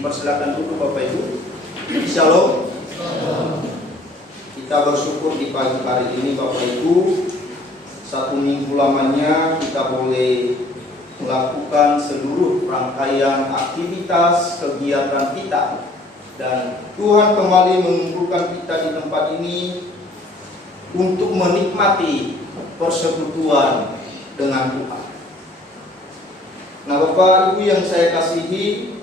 Dipersilakan dulu Bapak Ibu. Shalom. Kita bersyukur di pagi hari ini Bapak Ibu, 1 minggu lamanya kita boleh melakukan seluruh rangkaian aktivitas kegiatan kita, dan Tuhan kembali mengumpulkan kita di tempat ini untuk menikmati persekutuan dengan Tuhan. Nah Bapak Ibu yang saya kasihi,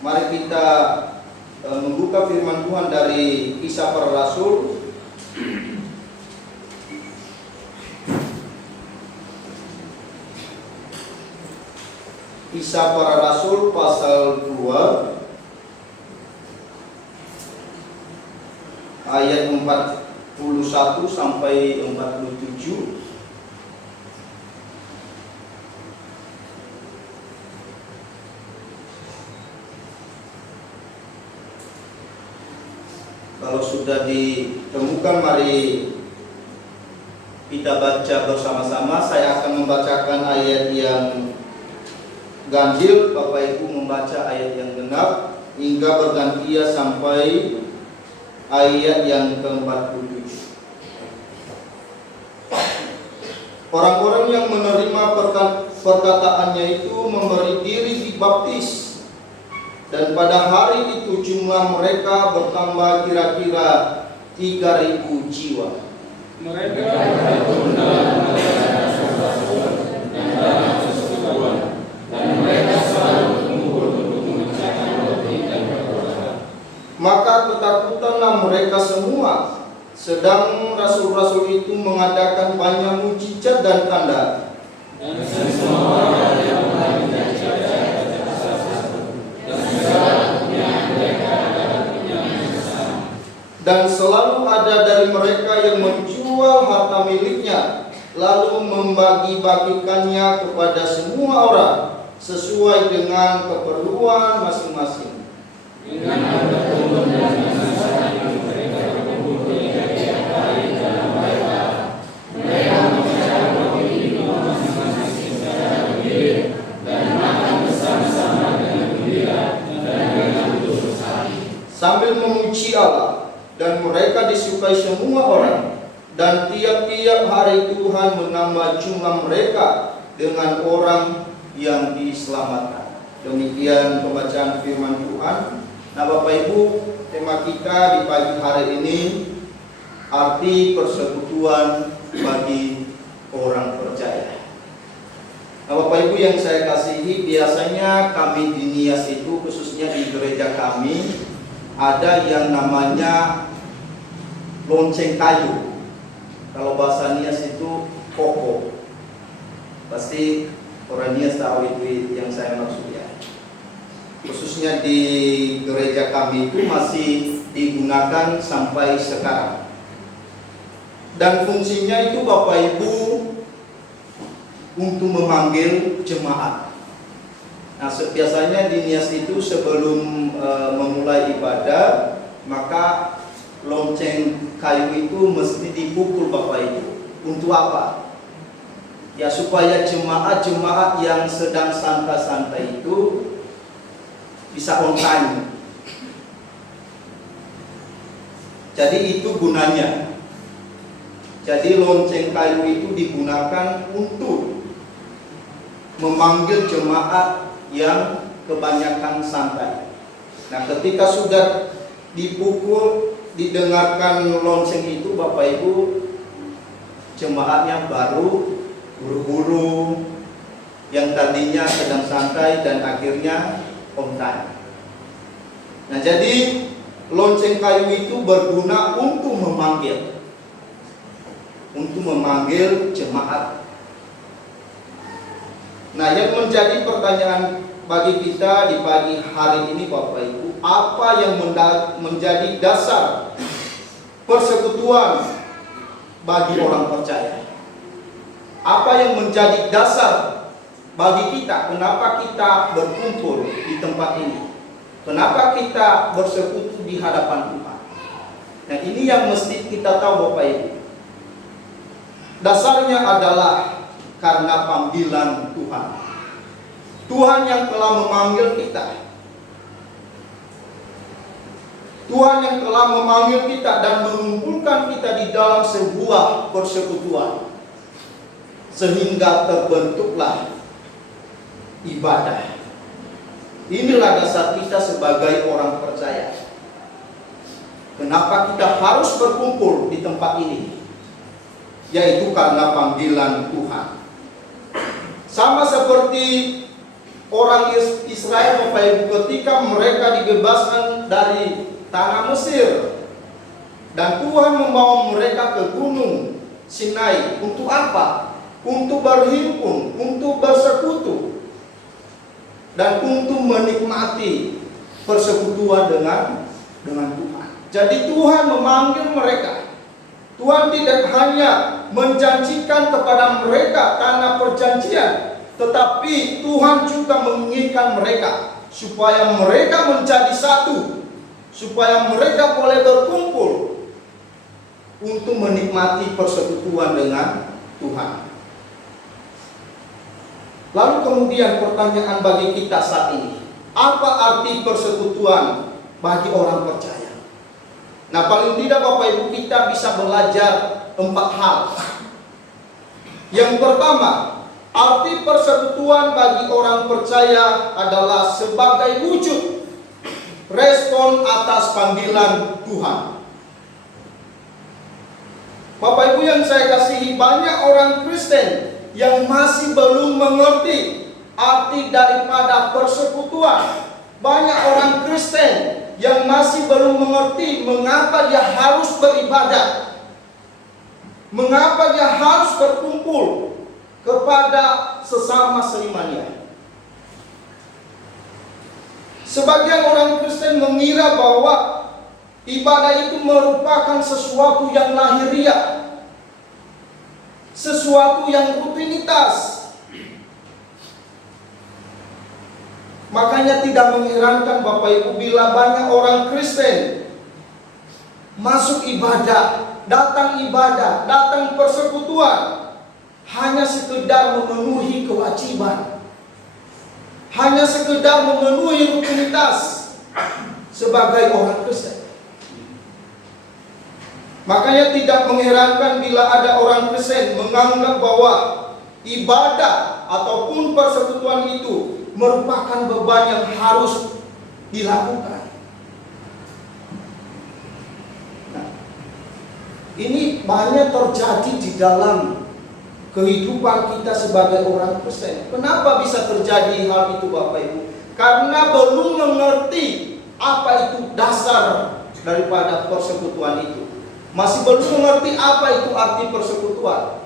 mari kita membuka firman Tuhan dari Kisah Para Rasul Kisah Para Rasul pasal 2 ayat 41 sampai 47. Kalau sudah ditemukan, mari kita baca bersama-sama. Saya akan membacakan ayat yang ganjil, Bapak Ibu membaca ayat yang genap, hingga bergantian sampai ayat yang ke-47. Orang-orang yang menerima perkataannya itu memberi diri dibaptis, dan pada hari itu jumlah mereka bertambah kira-kira 3.000 jiwa. Mereka bergabung dan mereka selalu berkumpul untuk memecahkan roti dan berdoa. Maka ketakutanlah mereka semua, sedang rasul-rasul itu mengadakan banyak mujizat dan tanda. Dan semua orang yang mengalami mujizat dan selalu ada dari mereka yang menjual harta miliknya, lalu membagi-bagikannya kepada semua orang sesuai dengan keperluan masing-masing. Dengan harta turun dan masalah yang mereka berkumpul tiap hari dalam mereka memecahkan roti itu masing-masing secara bergilir dan makan bersama-sama dengan gembira dan dengan tulus hati, sambil memuji Allah. Dan mereka disukai semua orang, dan tiap-tiap hari Tuhan menambah jumlah mereka dengan orang yang diselamatkan. Demikian pembacaan firman Tuhan. Nah Bapak Ibu, tema kita di pagi hari ini, arti persekutuan bagi orang percaya. Nah Bapak Ibu yang saya kasihi, biasanya kami di Nias itu, khususnya di gereja kami, ada yang namanya lonceng kayu. Kalau bahasa Nias itu koko. Pasti orang Nias tahu itu yang saya maksud ya. Khususnya di gereja kami itu masih digunakan sampai sekarang. Dan fungsinya itu Bapak Ibu untuk memanggil jemaat. Nah biasanya di Nias itu sebelum memulai ibadah, maka lonceng kayu itu mesti dipukul Bapak Ibu. Untuk apa? Ya supaya jemaat-jemaat yang sedang santai-santai itu bisa on time. Jadi itu gunanya. Jadi lonceng kayu itu digunakan untuk memanggil jemaat yang kebanyakan santai. Nah ketika sudah dipukul, didengarkan lonceng itu Bapak Ibu, jemaatnya baru buru-buru, yang tadinya sedang santai dan akhirnya on time. Nah jadi lonceng kayu itu berguna untuk memanggil jemaat. Nah yang menjadi pertanyaan bagi kita di pagi hari ini Bapak Ibu, apa yang menjadi dasar persekutuan bagi orang percaya? Apa yang menjadi dasar bagi kita? Kenapa kita berkumpul di tempat ini? Kenapa kita bersekutu di hadapan Tuhan? Nah ini yang mesti kita tahu Bapak Ibu. Dasarnya adalah karena panggilan Tuhan. Tuhan yang telah memanggil kita. Tuhan yang telah memanggil kita dan mengumpulkan kita di dalam sebuah persekutuan, sehingga terbentuklah ibadah. Inilah dasar kita sebagai orang percaya. Kenapa kita harus berkumpul di tempat ini? Yaitu karena panggilan Tuhan. Sama seperti orang Israel, Bapak Ibu, ketika mereka dibebaskan dari tanah Mesir dan Tuhan membawa mereka ke gunung Sinai. Untuk apa? Untuk berhimpun, untuk bersekutu, dan untuk menikmati persekutuan dengan Tuhan. Jadi Tuhan memanggil mereka. Tuhan tidak hanya menjanjikan kepada mereka tanah perjanjian, tetapi Tuhan juga menginginkan mereka supaya mereka menjadi satu, supaya mereka boleh berkumpul untuk menikmati persekutuan dengan Tuhan. Lalu kemudian pertanyaan bagi kita saat ini, apa arti persekutuan bagi orang percaya? Nah, paling tidak Bapak Ibu kita bisa belajar 4 hal. Yang pertama, arti persekutuan bagi orang percaya adalah sebagai wujud respon atas panggilan Tuhan. Bapak Ibu yang saya kasihi, banyak orang Kristen yang masih belum mengerti arti daripada persekutuan. Banyak orang Kristen yang masih belum mengerti mengapa dia harus beribadah, mengapa dia harus berkumpul kepada sesama seimannya. Sebagian orang Kristen mengira bahwa ibadah itu merupakan sesuatu yang lahiriah, sesuatu yang rutinitas. Makanya tidak mengherankan Bapak Ibu bila banyak orang Kristen masuk ibadah, datang persekutuan hanya sekedar memenuhi kewajiban, hanya sekedar memenuhi rutinitas sebagai orang Kristen. Makanya tidak mengherankan bila ada orang Kristen menganggap bahwa ibadah ataupun persekutuan itu merupakan beban yang harus dilakukan. Nah, ini banyak terjadi di dalam kehidupan kita sebagai orang Kristen. Kenapa bisa terjadi hal itu Bapak Ibu? Karena belum mengerti apa itu dasar daripada persekutuan itu. Masih belum mengerti apa itu arti persekutuan.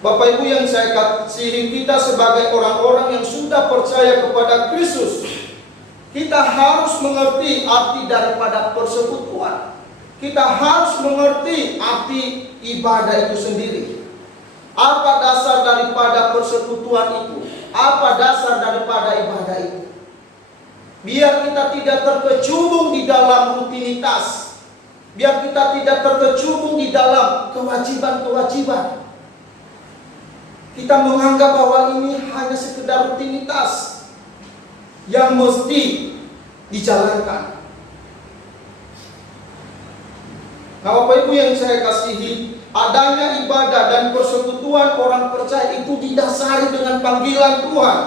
Bapak Ibu yang saya kasihi, kita sebagai orang-orang yang sudah percaya kepada Kristus, kita harus mengerti arti daripada persekutuan. Kita harus mengerti arti ibadah itu sendiri. Apa dasar daripada persekutuan itu? Apa dasar daripada ibadah itu? Biar kita tidak terkecubung di dalam rutinitas, biar kita tidak terkecubung di dalam kewajiban-kewajiban. Kita menganggap bahwa ini hanya sekedar rutinitas yang mesti dijalankan. Nah, Bapak Ibu yang saya kasihi, adanya ibadah dan persekutuan orang percaya itu didasari dengan panggilan Tuhan.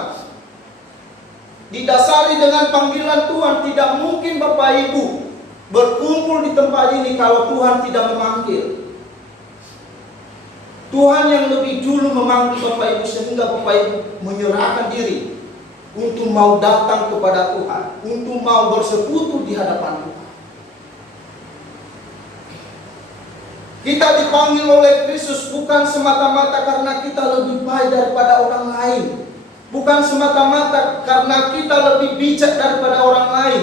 Didasari dengan panggilan Tuhan. Tidak mungkin Bapak Ibu berkumpul di tempat ini kalau Tuhan tidak memanggil. Tuhan yang lebih dulu memanggil Bapak Ibu sehingga Bapak Ibu menyerahkan diri untuk mau datang kepada Tuhan, untuk mau bersekutu di hadapan Tuhan. Kita dipanggil oleh Kristus bukan semata-mata karena kita lebih baik daripada orang lain, bukan semata-mata karena kita lebih bijak daripada orang lain,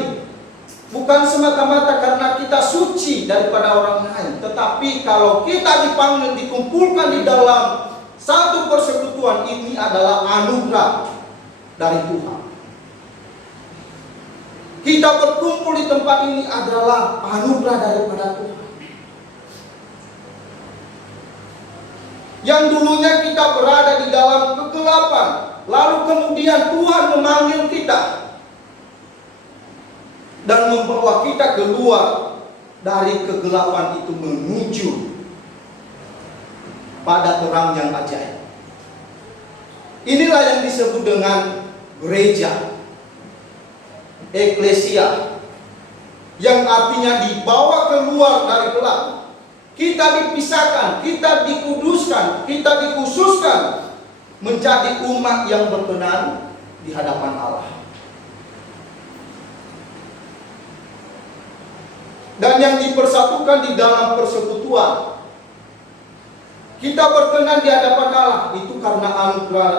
bukan semata-mata karena kita suci daripada orang lain. Tetapi kalau kita dipanggil, dikumpulkan di dalam satu persekutuan, ini adalah anugerah dari Tuhan. Kita berkumpul di tempat ini adalah anugerah daripada Tuhan. Yang dulunya kita berada di dalam kegelapan, lalu kemudian Tuhan memanggil kita. dan membawa kita keluar dari kegelapan itu menuju pada terang yang ajaib. Inilah yang disebut dengan gereja, eklesia, yang artinya dibawa keluar dari gelap. Kita dipisahkan, kita dikuduskan, kita dikhususkan menjadi umat yang berkenan di hadapan Allah. Dan yang dipersatukan di dalam persekutuan. Kita berkenan di hadapan Allah itu karena anugerah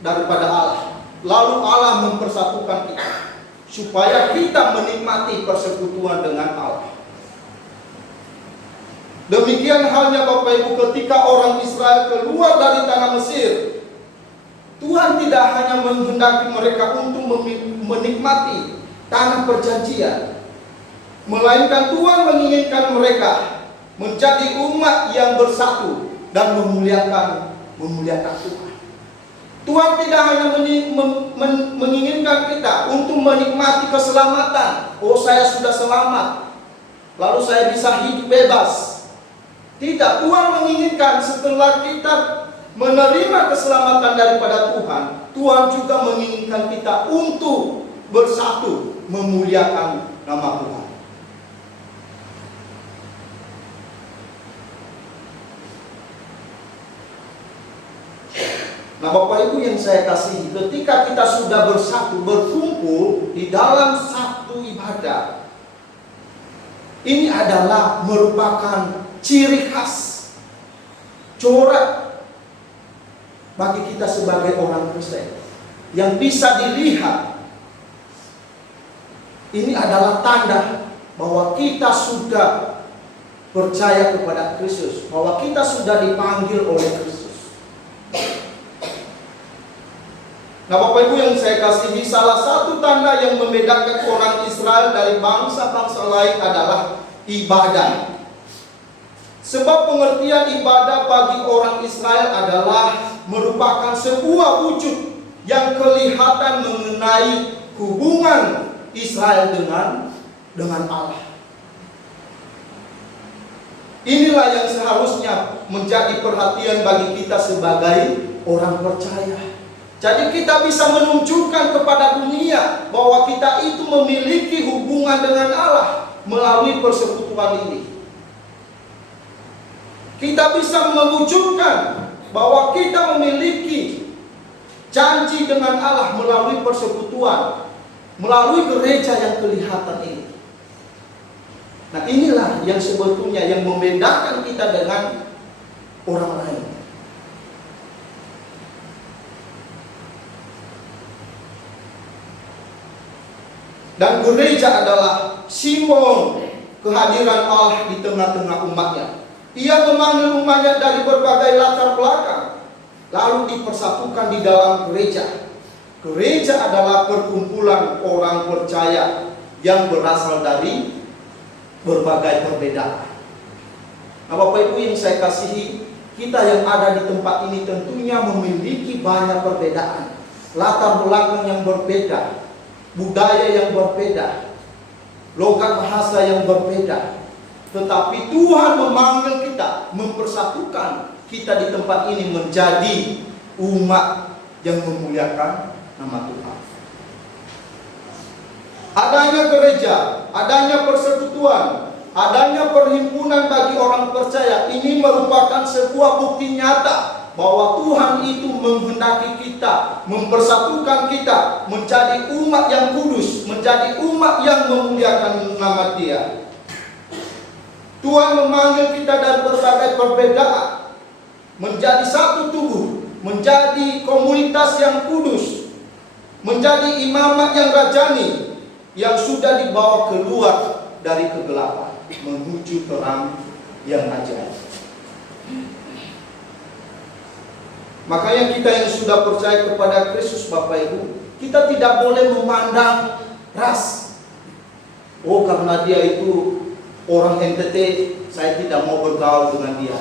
daripada Allah. Lalu Allah mempersatukan kita supaya kita menikmati persekutuan dengan Allah. Demikian halnya Bapak Ibu ketika orang Israel keluar dari tanah Mesir, Tuhan tidak hanya menghendaki mereka untuk menikmati tanah perjanjian, melainkan Tuhan menginginkan mereka menjadi umat yang bersatu dan memuliakan Tuhan. Tuhan tidak hanya menginginkan kita untuk menikmati keselamatan. Oh, saya sudah selamat, lalu saya bisa hidup bebas. Tidak, Tuhan menginginkan setelah kita menerima keselamatan daripada Tuhan, Tuhan juga menginginkan kita untuk bersatu memuliakan nama Tuhan. Nah, Bapak Ibu yang saya kasihi, ketika kita sudah bersatu, berkumpul di dalam satu ibadah, ini adalah merupakan ciri khas, corak bagi kita sebagai orang Kristen yang bisa dilihat. Ini adalah tanda bahwa kita sudah percaya kepada Kristus, bahwa kita sudah dipanggil oleh Kristus. Nah, Bapak Ibu yang saya kasihi, salah satu tanda yang membedakan orang Israel dari bangsa-bangsa lain adalah ibadah. Sebab pengertian ibadah bagi orang Israel adalah merupakan sebuah wujud yang kelihatan mengenai hubungan Israel dengan Allah. Inilah yang seharusnya menjadi perhatian bagi kita sebagai orang percaya. Jadi kita bisa menunjukkan kepada dunia bahwa kita itu memiliki hubungan dengan Allah melalui persekutuan ini. Kita bisa mewujudkan bahwa kita memiliki janji dengan Allah melalui persekutuan, melalui gereja yang kelihatan ini. Nah, inilah yang sebetulnya yang membedakan kita dengan orang lain. Dan gereja adalah simbol kehadiran Allah di tengah-tengah umatnya. Ia memanggil umatnya dari berbagai latar belakang, lalu dipersatukan di dalam gereja. Gereja adalah perkumpulan orang percaya yang berasal dari berbagai perbedaan. Nah, Bapak Ibu yang saya kasihi, kita yang ada di tempat ini tentunya memiliki banyak perbedaan, latar belakang yang berbeda, budaya yang berbeda, logat bahasa yang berbeda. Tetapi Tuhan memanggil kita, mempersatukan kita di tempat ini menjadi umat yang memuliakan nama Tuhan. Adanya gereja, adanya persekutuan, adanya perhimpunan bagi orang percaya, ini merupakan sebuah bukti nyata bahwa Tuhan itu menghendaki kita, mempersatukan kita menjadi umat yang kudus, menjadi umat yang memuliakan nama Dia. Tuhan memanggil kita dari berbagai perbedaan menjadi satu tubuh, menjadi komunitas yang kudus, menjadi imamat yang rajani yang sudah dibawa keluar dari kegelapan menuju terang yang ajaib. Makanya kita yang sudah percaya kepada Kristus, Bapak Ibu, kita tidak boleh memandang ras. Oh, karena dia itu orang NTT, saya tidak mau bergaul dengan dia.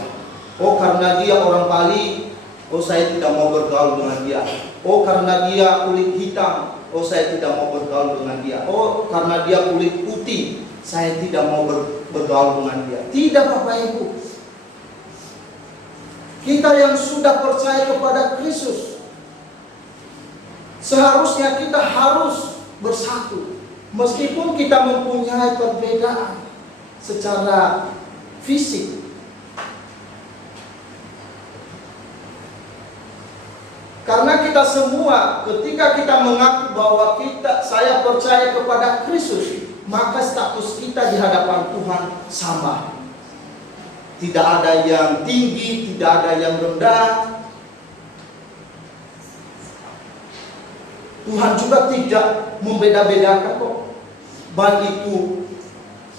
Oh, karena dia orang Bali, oh saya tidak mau bergaul dengan dia. Oh, karena dia kulit hitam, oh saya tidak mau bergaul dengan dia. Oh karena dia kulit putih, saya tidak mau bergaul dengan dia. Tidak Bapak Ibu. Kita yang sudah percaya kepada Kristus, seharusnya kita harus bersatu. Meskipun kita mempunyai perbedaan secara fisik. Karena kita semua ketika kita mengaku bahwa saya percaya kepada Kristus, maka status kita di hadapan Tuhan sama. Tidak ada yang tinggi, tidak ada yang rendah. Tuhan juga tidak membeda-bedakan kok. Baik itu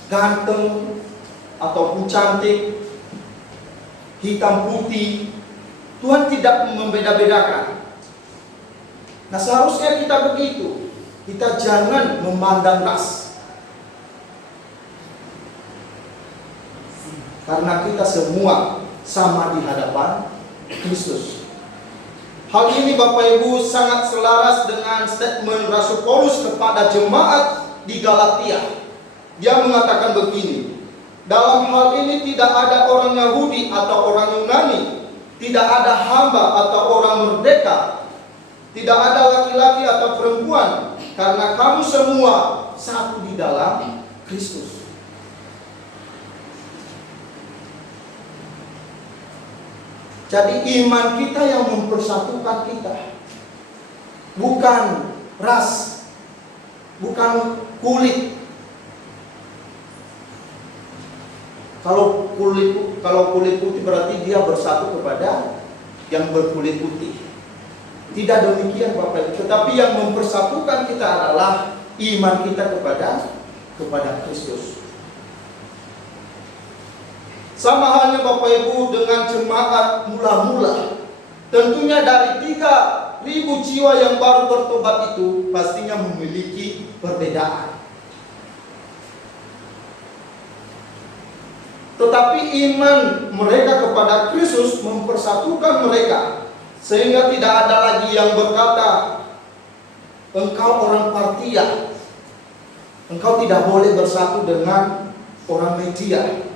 ganteng ataupun cantik, hitam putih. Tuhan tidak membeda-bedakan. Nah seharusnya kita begitu. Kita jangan memandang ras. Karena kita semua sama di hadapan Kristus. Hal ini Bapak Ibu sangat selaras dengan statement Rasul Paulus kepada jemaat di Galatia. Dia mengatakan begini, dalam hal ini tidak ada orang Yahudi atau orang Yunani, tidak ada hamba atau orang merdeka, tidak ada laki-laki atau perempuan, karena kamu semua satu di dalam Kristus. Jadi iman kita yang mempersatukan kita, bukan ras, bukan kulit. Kalau kulit putih berarti dia bersatu kepada yang berkulit putih. Tidak demikian Bapak Ibu. Tetapi yang mempersatukan kita adalah iman kita kepada Kristus. Sama halnya Bapak Ibu dengan jemaat mula-mula. Tentunya dari 3.000 jiwa yang baru bertobat itu pastinya memiliki perbedaan. Tetapi iman mereka kepada Kristus mempersatukan mereka. Sehingga tidak ada lagi yang berkata, engkau orang Partia, engkau tidak boleh bersatu dengan orang Media.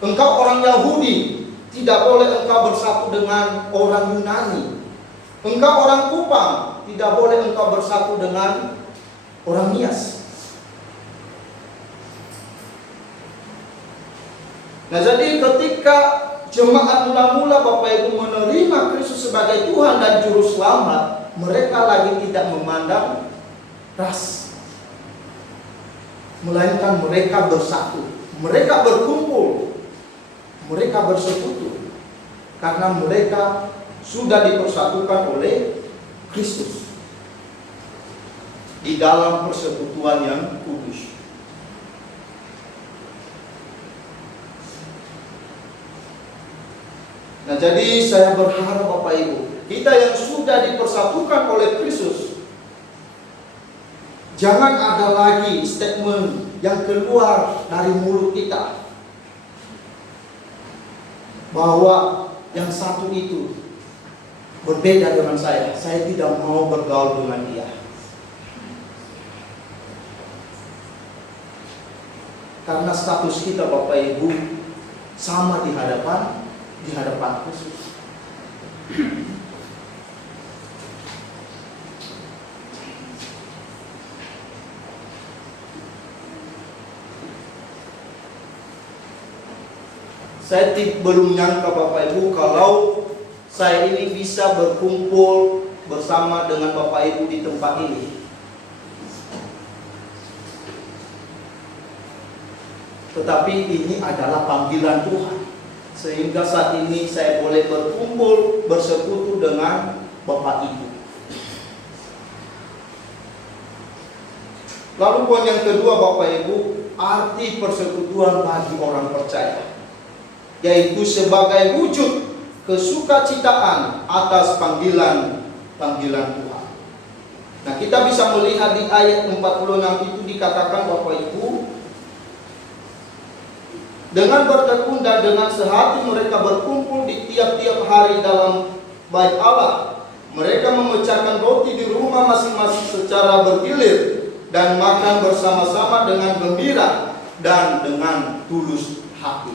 Engkau orang Yahudi, tidak boleh engkau bersatu dengan orang Yunani. Engkau orang Kupang, tidak boleh engkau bersatu dengan orang Nias. Nah jadi ketika jemaat mula-mula Bapak Ibu menerima Kristus sebagai Tuhan dan Juru Selamat, mereka lagi tidak memandang ras, melainkan mereka bersatu, mereka berkumpul, mereka bersekutu, karena mereka sudah dipersatukan oleh Kristus di dalam persekutuan yang kudus. Nah jadi saya berharap Bapak Ibu, kita yang sudah dipersatukan oleh Kristus, jangan ada lagi statement yang keluar dari mulut kita bahwa yang satu itu berbeda dengan saya tidak mau bergaul dengan dia. Karena status kita Bapak Ibu sama di hadapan Kristus. Saya belum nyangka Bapak Ibu kalau saya ini bisa berkumpul bersama dengan Bapak Ibu di tempat ini. Tetapi ini adalah panggilan Tuhan. Sehingga saat ini saya boleh berkumpul, bersekutu dengan Bapak Ibu. Lalu poin yang kedua Bapak Ibu, arti persekutuan bagi orang percaya, yaitu sebagai wujud kesukacitaan atas panggilan Tuhan. Nah kita bisa melihat di ayat 46 itu dikatakan Bapak Ibu, dengan bertekun dan dengan sehati mereka berkumpul di tiap-tiap hari dalam bait Allah. Mereka memecahkan roti di rumah masing-masing secara bergilir dan makan bersama-sama dengan gembira dan dengan tulus hati.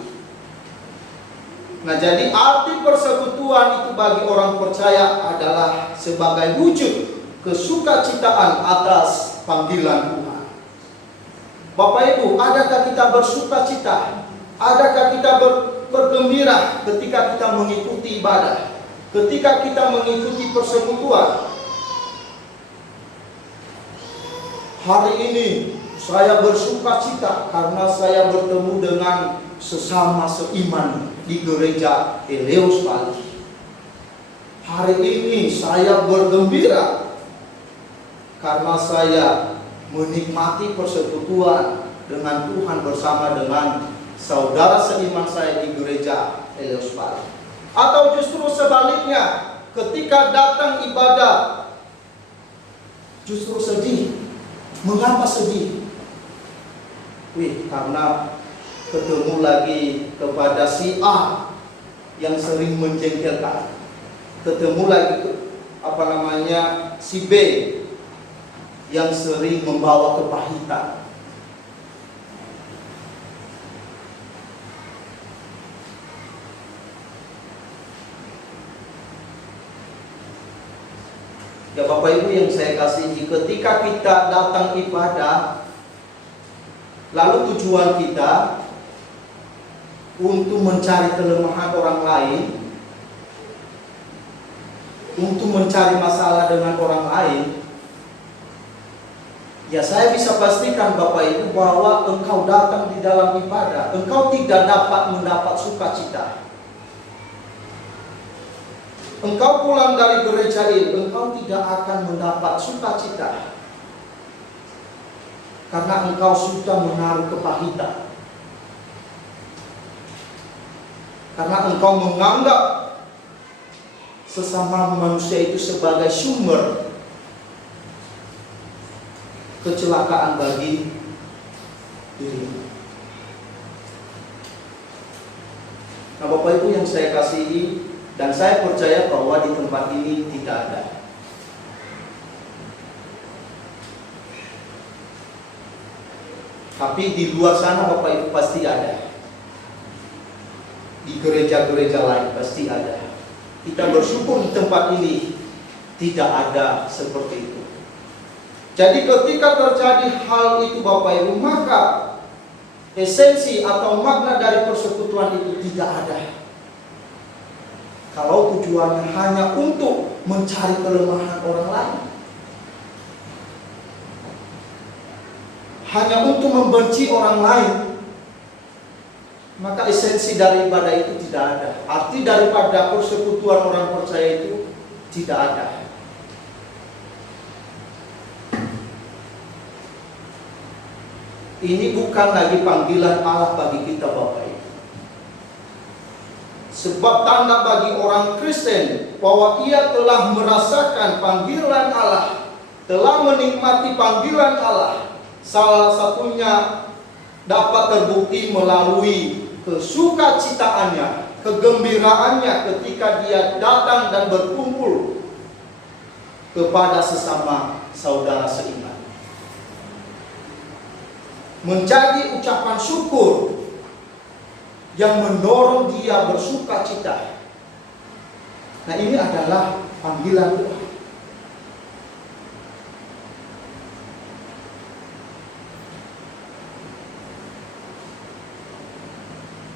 Nah, jadi arti persekutuan itu bagi orang percaya adalah sebagai wujud kesukacitaan atas panggilan Tuhan. Bapak Ibu, adakah kita bersukacita? Adakah kita bergembira ketika kita mengikuti ibadah? Ketika kita mengikuti persekutuan? Hari ini saya bersukacita karena saya bertemu dengan sesama seiman di gereja Eleus Bali. Hari ini saya bergembira karena saya menikmati persekutuan dengan Tuhan bersama dengan saudara seiman saya di gereja Eleus Bali. Atau justru sebaliknya, ketika datang ibadah justru sedih. Mengapa sedih? Karena ketemu lagi kepada si A yang sering menjengkelkan. Ketemu lagi si B yang sering membawa kepahitan. Ya Bapak Ibu yang saya kasihi, ketika kita datang ibadah, lalu tujuan kita untuk mencari kelemahan orang lain, untuk mencari masalah dengan orang lain, ya saya bisa pastikan Bapak Ibu bahwa engkau datang di dalam ibadah, engkau tidak dapat mendapat sukacita. Engkau pulang dari gereja ini, engkau tidak akan mendapat sukacita. Karena engkau sudah menaruh kepahitan. Karena engkau menganggap sesama manusia itu sebagai sumber kecelakaan bagi dirimu. Nah Bapak Ibu yang saya kasihi, dan saya percaya bahwa di tempat ini tidak ada. Tapi di luar sana Bapak Ibu pasti ada. Di gereja-gereja lain pasti ada. Kita bersyukur di tempat ini tidak ada seperti itu. Jadi ketika terjadi hal itu Bapak Ibu, maka esensi atau makna dari persekutuan itu tidak ada. Kalau tujuannya hanya untuk mencari kelemahan orang lain, hanya untuk membenci orang lain, maka esensi dari ibadah itu tidak ada. Arti daripada persekutuan orang percaya itu tidak ada. Ini bukan lagi panggilan Allah bagi kita Bapak Ibu. Sebab tanda bagi orang Kristen bahwa ia telah merasakan panggilan Allah, telah menikmati panggilan Allah, salah satunya dapat terbukti melalui kesukacitaannya, kegembiraannya ketika dia datang dan berkumpul kepada sesama saudara seiman. Menjadi ucapan syukur yang mendorong dia bersukacita. Nah ini adalah panggilan Tuhan.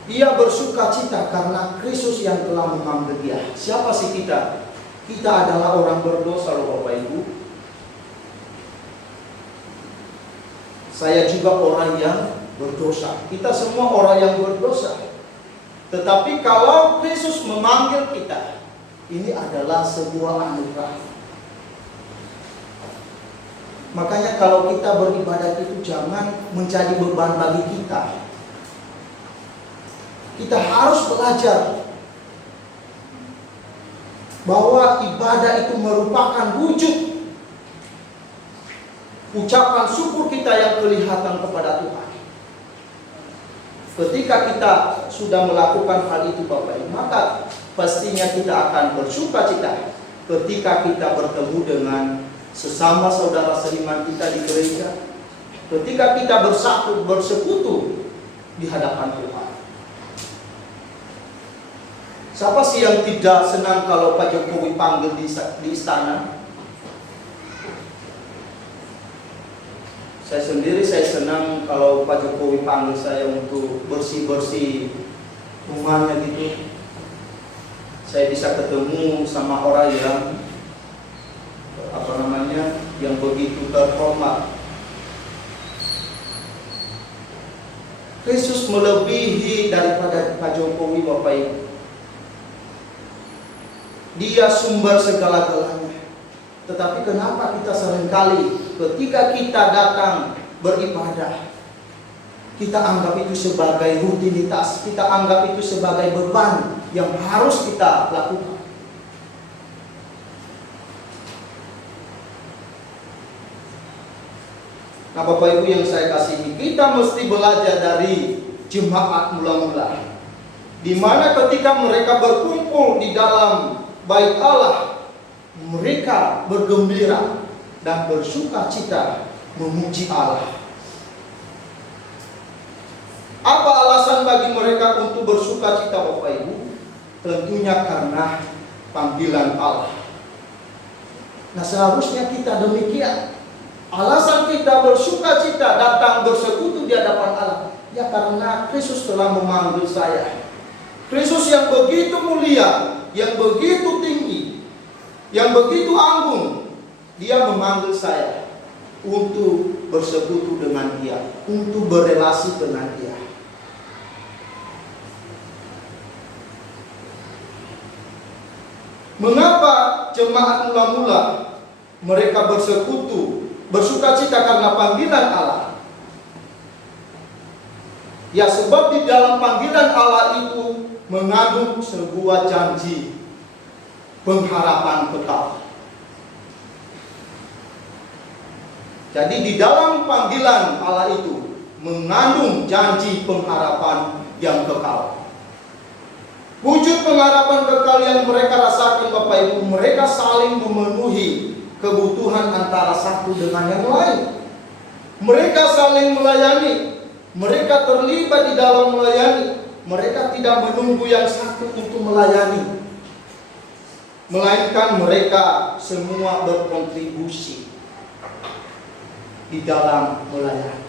Ia bersukacita karena Kristus yang telah mengambil dia. Siapa sih kita? Kita adalah orang berdosa loh Bapak Ibu. Saya juga orang yang berdosa. Kita semua orang yang berdosa. Tetapi kalau Kristus memanggil kita, ini adalah sebuah anugerah. Makanya kalau kita beribadah itu jangan menjadi beban bagi kita. Kita harus belajar bahwa ibadah itu merupakan wujud ucapan syukur kita yang kelihatan kepada Tuhan. Ketika kita sudah melakukan hal itu Bapak Ibu, maka pastinya kita akan bersukacita ketika kita bertemu dengan sesama saudara seiman kita di gereja, ketika kita bersekutu di hadapan Tuhan. Siapa sih yang tidak senang kalau Pak Jokowi panggil di istana? Saya sendiri senang kalau Pak Jokowi panggil saya untuk bersih-bersih rumahnya gitu. Saya bisa ketemu sama orang yang begitu terhormat. Kristus melebihi daripada Pak Jokowi, Bapak Ibu. Dia sumber segala-galanya. Tetapi kenapa kita seringkali ketika kita datang beribadah, kita anggap itu sebagai rutinitas, kita anggap itu sebagai beban yang harus kita lakukan. Nah, Bapak Ibu yang saya kasihi, kita mesti belajar dari jemaat mula-mula, di mana ketika mereka berkumpul di dalam bait Allah, mereka bergembira dan bersuka cita memuji Allah. Apa alasan bagi mereka untuk bersuka cita, Bapak Ibu? Tentunya karena panggilan Allah. Nah, seharusnya kita demikian. Alasan kita bersuka cita datang bersekutu di hadapan Allah, ya karena Kristus telah memanggil saya. Kristus yang begitu mulia, yang begitu tinggi, yang begitu agung, Dia memanggil saya untuk bersekutu dengan Dia, untuk berelasi dengan Dia. Mengapa jemaat mula-mula mereka bersekutu, bersuka cita karena panggilan Allah? Ya, sebab di dalam panggilan Allah itu mengandung sebuah janji pengharapan kekal. Jadi di dalam panggilan Allah itu mengandung janji pengharapan yang kekal. Wujud pengharapan kekal yang mereka rasakan, Bapak Ibu, mereka saling memenuhi kebutuhan antara satu dengan yang lain. Mereka saling melayani, mereka terlibat di dalam melayani. Mereka tidak menunggu yang satu untuk melayani, melainkan mereka semua berkontribusi di dalam melayani.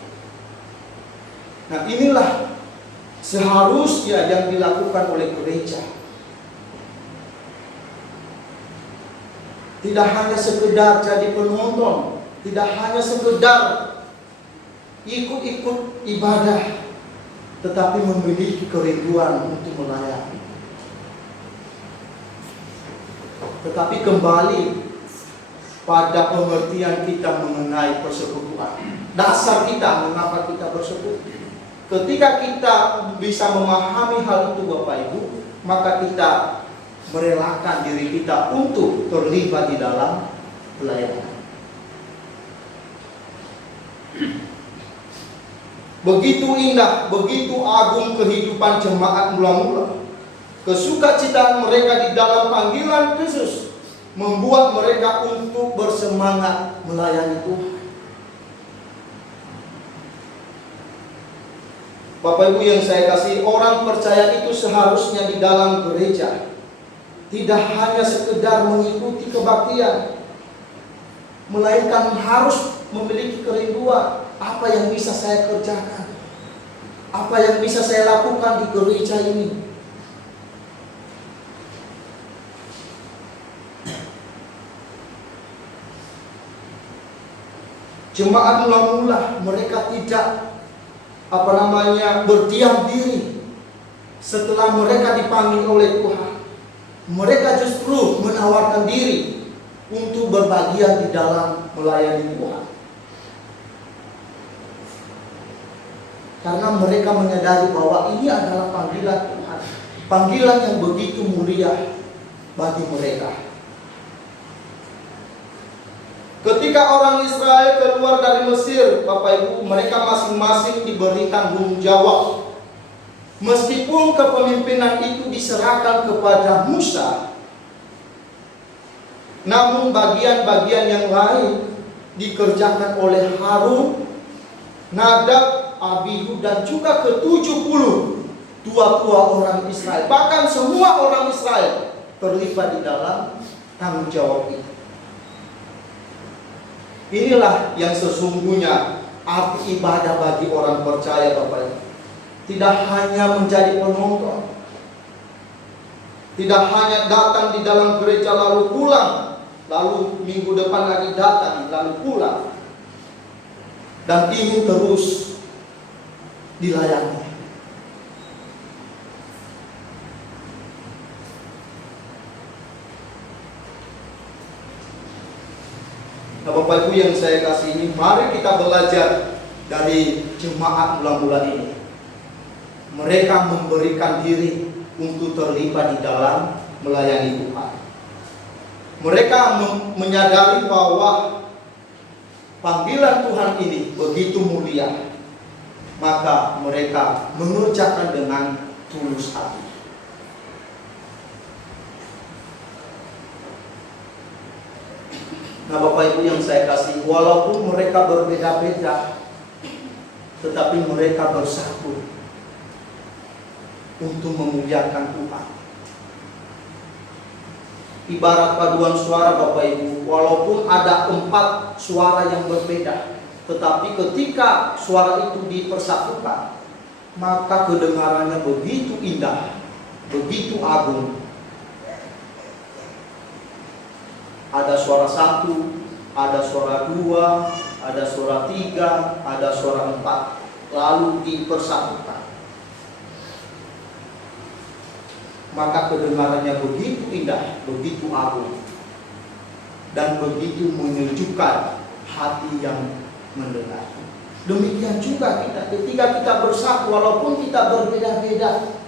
Nah, inilah seharusnya yang dilakukan oleh gereja. Tidak hanya sekedar jadi penonton, tidak hanya sekedar ikut-ikut ibadah, tetapi memiliki kerinduan untuk melayani. Tetapi kembali pada pengertian kita mengenai persekutuan. Dasar kita mengapa kita bersekutu. Ketika kita bisa memahami hal itu, Bapak Ibu, maka kita merelakan diri kita untuk terlibat di dalam pelayanan. Begitu indah, begitu agung kehidupan jemaat mula-mula. Kesukacitaan mereka di dalam panggilan Kristus membuat mereka untuk bersemangat melayani Tuhan. Bapak Ibu yang saya kasih, orang percaya itu seharusnya di dalam gereja tidak hanya sekedar mengikuti kebaktian, melainkan harus memiliki kerinduan. Apa yang bisa saya kerjakan? Apa yang bisa saya lakukan di gereja ini? Jemaat mula-mula mereka tidak berdiam diri setelah mereka dipanggil oleh Tuhan. Mereka justru menawarkan diri untuk berbagian di dalam melayani Tuhan. Karena mereka menyadari bahwa ini adalah panggilan Tuhan, panggilan yang begitu mulia bagi mereka. Ketika orang Israel keluar dari Mesir, Bapak Ibu, mereka masing-masing diberi tanggung jawab. Meskipun kepemimpinan itu diserahkan kepada Musa, Namun bagian-bagian yang lain dikerjakan oleh Harun, Nadab, Abihu, dan juga ke-70 tua-tua orang Israel. Bahkan semua orang Israel terlibat di dalam tanggung jawab itu. Inilah yang sesungguhnya arti ibadah bagi orang percaya, Bapak Ibu. Tidak hanya menjadi penonton, tidak hanya datang di dalam gereja lalu pulang, lalu minggu depan lagi datang lalu pulang, dan ingin terus dilayani. Nah, Bapak Ibu yang saya kasihi, mari kita belajar dari jemaat mula-mula ini. Mereka memberikan diri untuk terlibat di dalam melayani Tuhan. Mereka menyadari bahwa panggilan Tuhan ini begitu mulia, maka mereka mengerjakan dengan tulus hati. Nah, Bapak Ibu yang saya kasih, walaupun mereka berbeda-beda, tetapi mereka bersatu untuk memuliakan Tuhan. Ibarat paduan suara, Bapak Ibu, walaupun ada 4 suara yang berbeda, tetapi ketika suara itu dipersatukan, maka kedengarannya begitu indah, begitu agung. Ada suara 1, ada suara 2, ada suara 3, ada suara 4, lalu dipersatukan. Maka kedengarannya begitu indah, begitu agung, dan begitu menyejukkan hati yang mendengar. Demikian juga kita, ketika kita bersatu, walaupun kita berbeda-beda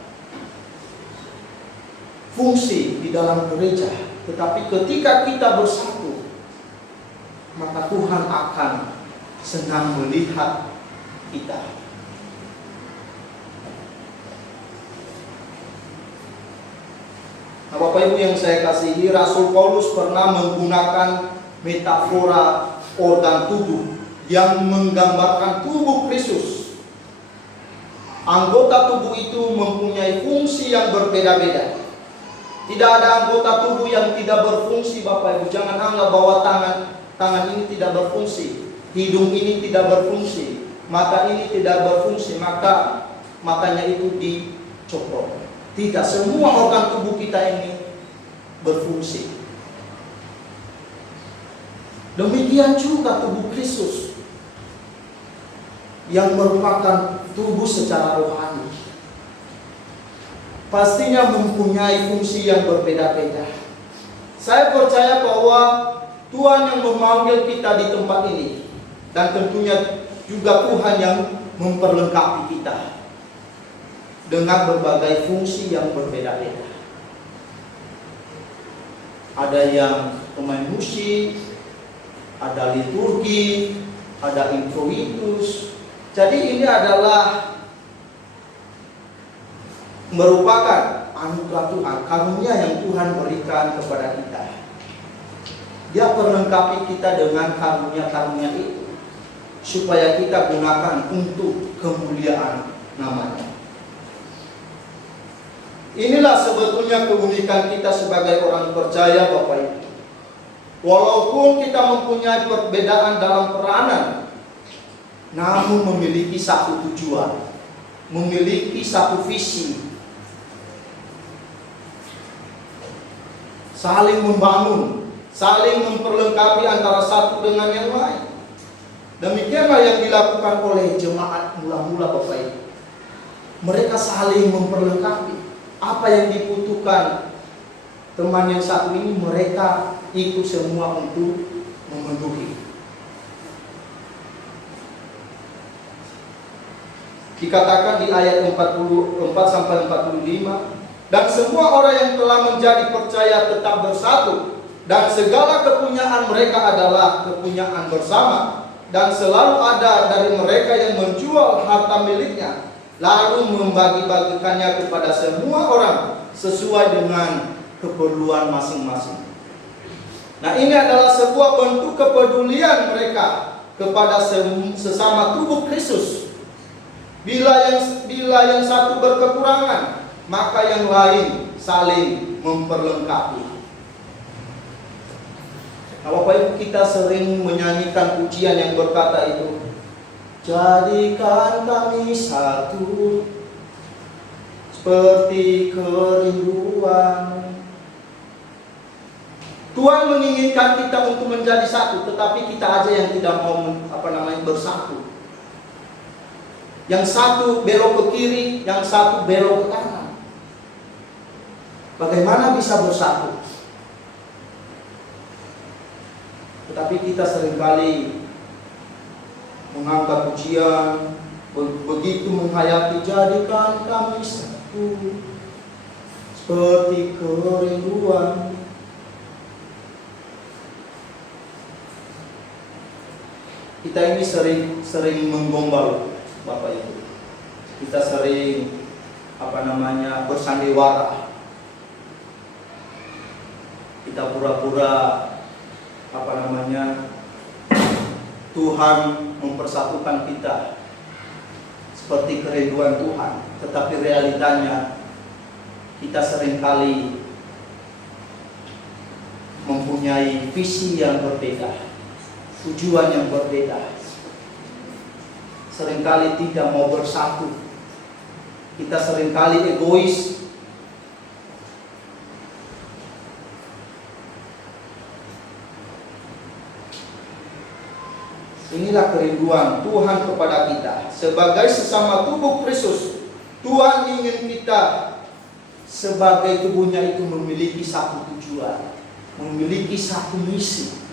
fungsi di dalam gereja, tetapi ketika kita bersatu, maka Tuhan akan senang melihat kita. Nah, Bapak Ibu yang saya kasihi, Rasul Paulus pernah menggunakan metafora organ tubuh yang menggambarkan tubuh Kristus. Anggota tubuh itu mempunyai fungsi yang berbeda-beda. Tidak ada anggota tubuh yang tidak berfungsi, Bapak Ibu. Jangan anggap bahwa tangan ini tidak berfungsi, hidung ini tidak berfungsi, mata ini tidak berfungsi, makanya itu dicopot. Tidak, semua organ tubuh kita ini berfungsi. Demikian juga tubuh Kristus yang merupakan tubuh secara rohani, pastinya mempunyai fungsi yang berbeda-beda. Saya percaya bahwa Tuhan yang memanggil kita di tempat ini, dan tentunya juga Tuhan yang memperlengkapi kita dengan berbagai fungsi yang berbeda-beda. Ada yang pemain musik, ada liturgi, ada introitus. Jadi ini adalah merupakan anugerah Tuhan, karunia yang Tuhan berikan kepada kita. Dia perlengkapi kita dengan karunia-karunia itu, supaya kita gunakan untuk kemuliaan namanya. Inilah sebetulnya keunikan kita sebagai orang percaya, Bapak Ibu. Walaupun kita mempunyai perbedaan dalam peranan, namun memiliki satu tujuan, memiliki satu visi, saling membangun, saling memperlengkapi antara satu dengan yang lain. Demikianlah yang dilakukan oleh jemaat mula-mula, Bapak Ibu. Mereka saling memperlengkapi. Apa yang dibutuhkan teman yang satu ini, mereka ikut semua untuk memenuhi. Dikatakan di ayat 44 sampai 45, dan semua orang yang telah menjadi percaya tetap bersatu, dan segala kepunyaan mereka adalah kepunyaan bersama, dan selalu ada dari mereka yang menjual harta miliknya, lalu membagi-bagikannya kepada semua orang sesuai dengan keperluan masing-masing. Nah, ini adalah sebuah bentuk kepedulian mereka kepada sesama tubuh Kristus. Bila yang satu berkekurangan, maka yang lain saling memperlengkapi. Nah, Bapak Ibu, kita sering menyanyikan pujian yang berkata itu, jadikan kami satu seperti kerinduan. Tuhan menginginkan kita untuk menjadi satu, tetapi kita aja yang tidak mau bersatu. Yang satu belok ke kiri, yang satu belok ke kanan. Bagaimana bisa bersatu? Tetapi kita seringkali menganggap pujian begitu menghayati, jadikan kami satu seperti kerinduan. Kita ini sering menggombal, Bapak Ibu. Kita sering bersandiwara. Kita pura-pura Tuhan mempersatukan kita seperti kerinduan Tuhan, tetapi realitanya kita seringkali mempunyai visi yang berbeda, tujuan yang berbeda. Seringkali tidak mau bersatu. Kita seringkali egois. Inilah kerinduan Tuhan kepada kita. Sebagai sesama tubuh Kristus, Tuhan ingin kita sebagai tubuhnya itu memiliki satu tujuan, memiliki satu misi.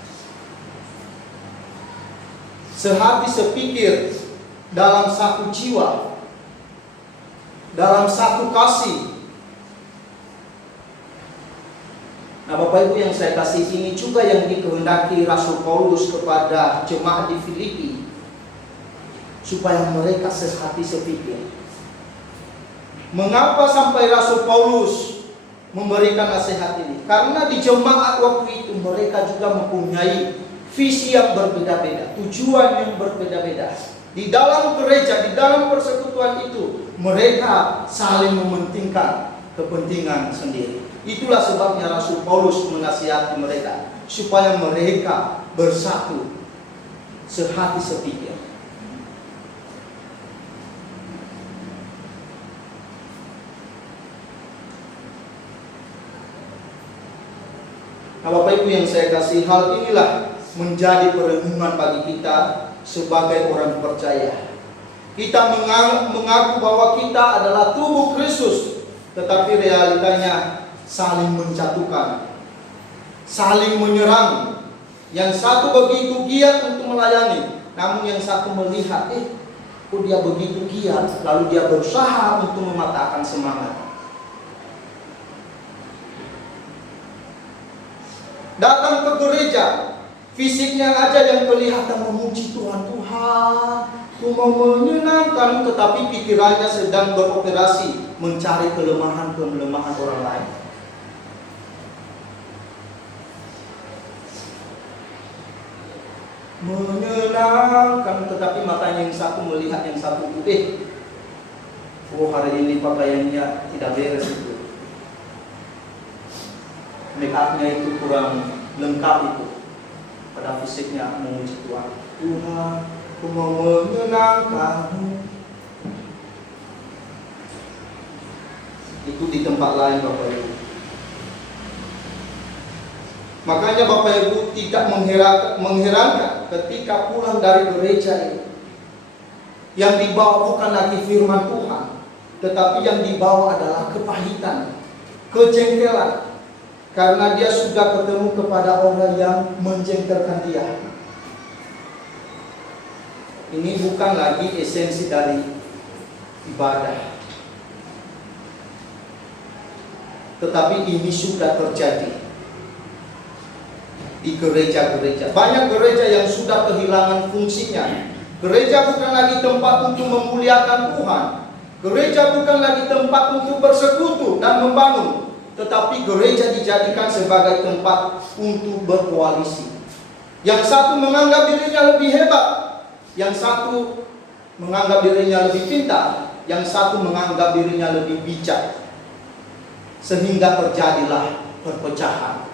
Sehati sepikir, dalam satu jiwa, dalam satu kasih. Nah, Bapak Ibu yang saya kasih, ini juga yang dikehendaki Rasul Paulus kepada jemaat di Filipi, supaya mereka sehati sepikir. Mengapa sampai Rasul Paulus memberikan nasihat ini? Karena di jemaat waktu itu mereka juga mempunyai visi yang berbeda-beda, tujuan yang berbeda-beda. Di dalam gereja, di dalam persekutuan itu, mereka saling mementingkan kepentingan sendiri. Itulah sebabnya Rasul Paulus menasihati mereka supaya mereka bersatu, sehati sepikir. Nah, Bapak Ibu yang saya kasih, hal inilah menjadi perenungan bagi kita sebagai orang percaya. Kita mengaku bahwa kita adalah tubuh Kristus, tetapi realitanya saling menjatuhkan, saling menyerang. Yang satu begitu giat untuk melayani, namun yang satu melihat, kok dia begitu giat, lalu dia berusaha untuk mematahkan semangat. Datang ke gereja, fisiknya aja yang kelihatan memuji Tuhan, cuma menyenangkan, tetapi pikirannya sedang beroperasi mencari kelemahan orang lain. Menyenangkan, tetapi matanya yang satu melihat yang satu itu, hari ini pakaiannya tidak beres itu, make up-nya itu kurang lengkap itu. Pada fisiknya memuji Tuhan, aku mau menyenangkanmu. Itu di tempat lain, Bapak Ibu. Makanya Bapak Ibu tidak mengherankan ketika pulang dari gereja ini, yang dibawa bukan lagi firman Tuhan, tetapi yang dibawa adalah kepahitan, kejengkelan, karena dia sudah ketemu kepada orang yang menjengkelkan dia. Ini bukan lagi esensi dari ibadah, tetapi ini sudah terjadi di gereja-gereja. Banyak gereja yang sudah kehilangan fungsinya. Gereja bukan lagi tempat untuk memuliakan Tuhan. Gereja bukan lagi tempat untuk bersekutu dan membangun, tetapi gereja dijadikan sebagai tempat untuk berkoalisi. Yang satu menganggap dirinya lebih hebat, yang satu menganggap dirinya lebih pintar, yang satu menganggap dirinya lebih bijak, sehingga terjadilah perpecahan.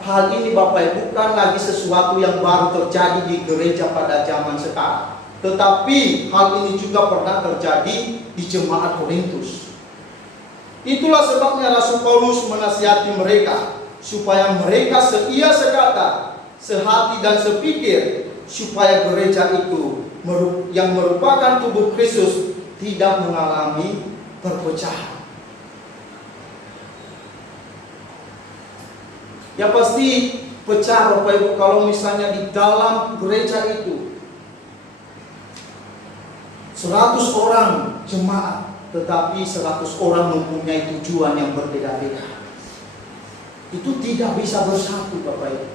Hal ini Bapak Ibu bukan lagi sesuatu yang baru terjadi di gereja pada zaman sekarang, tetapi hal ini juga pernah terjadi di jemaat Korintus. Itulah sebabnya Rasul Paulus menasihati mereka supaya mereka seia sekata, sehati dan sepikir, supaya gereja itu yang merupakan tubuh Kristus tidak mengalami perpecahan. Ya pasti pecah Bapak Ibu kalau misalnya di dalam gereja itu 100 orang jemaat, tetapi 100 orang mempunyai tujuan yang berbeda-beda. Itu tidak bisa bersatu Bapak Ibu.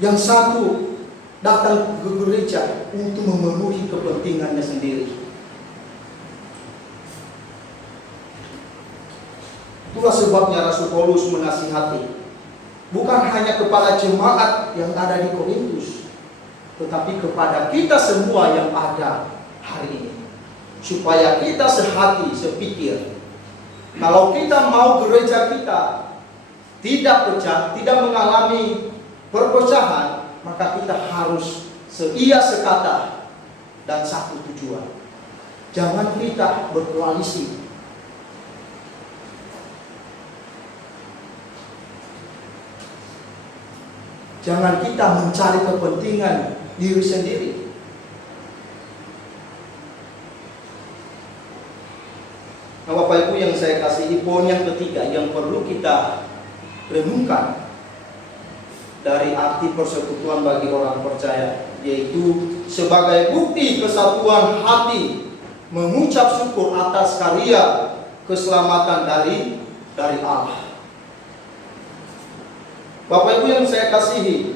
Yang satu datang ke gereja untuk memenuhi kepentingannya sendiri. Itulah sebabnya Rasul Paulus menasihati, bukan hanya kepada jemaat yang ada di Korintus, tetapi kepada kita semua yang ada hari ini, supaya kita sehati, sepikir. Kalau kita mau gereja kita tidak pecah, tidak mengalami perpecahan, maka kita harus seia sekata dan satu tujuan. Jangan kita berkoalisi. Jangan kita mencari kepentingan diri sendiri. Nah, Bapak Ibu yang saya kasihi, poin yang ketiga yang perlu kita renungkan dari arti persekutuan bagi orang percaya, yaitu sebagai bukti kesatuan hati mengucap syukur atas karya keselamatan dari Allah. Bapak Ibu yang saya kasihi,